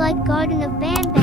like Garden of Banban.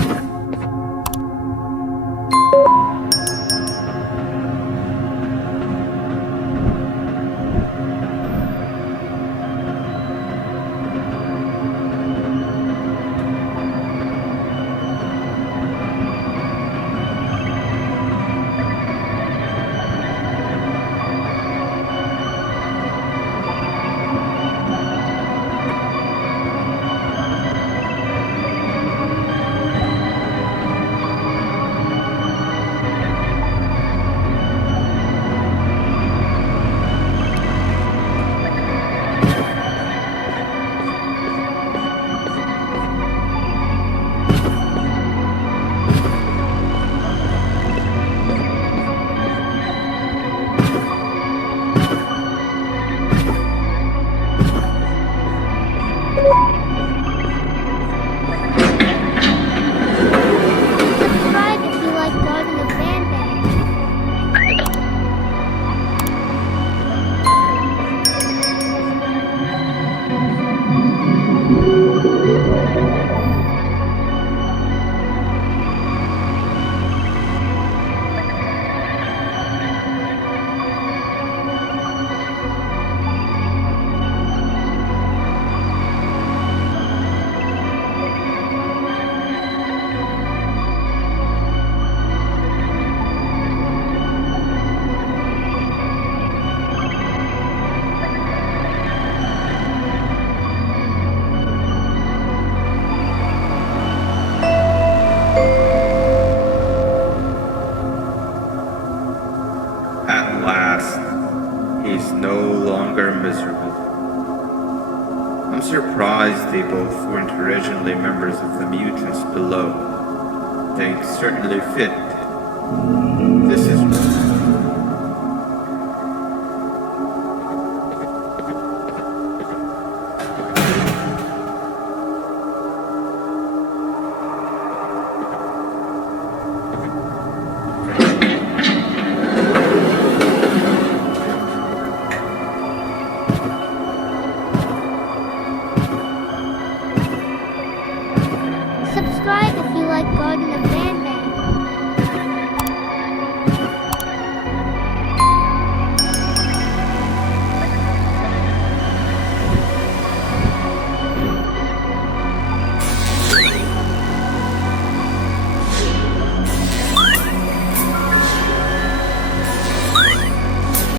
Subscribe if you like Garden of Banban. At last, he's no longer miserable. I'm surprised they both weren't originally members of the mutants below. They certainly fit.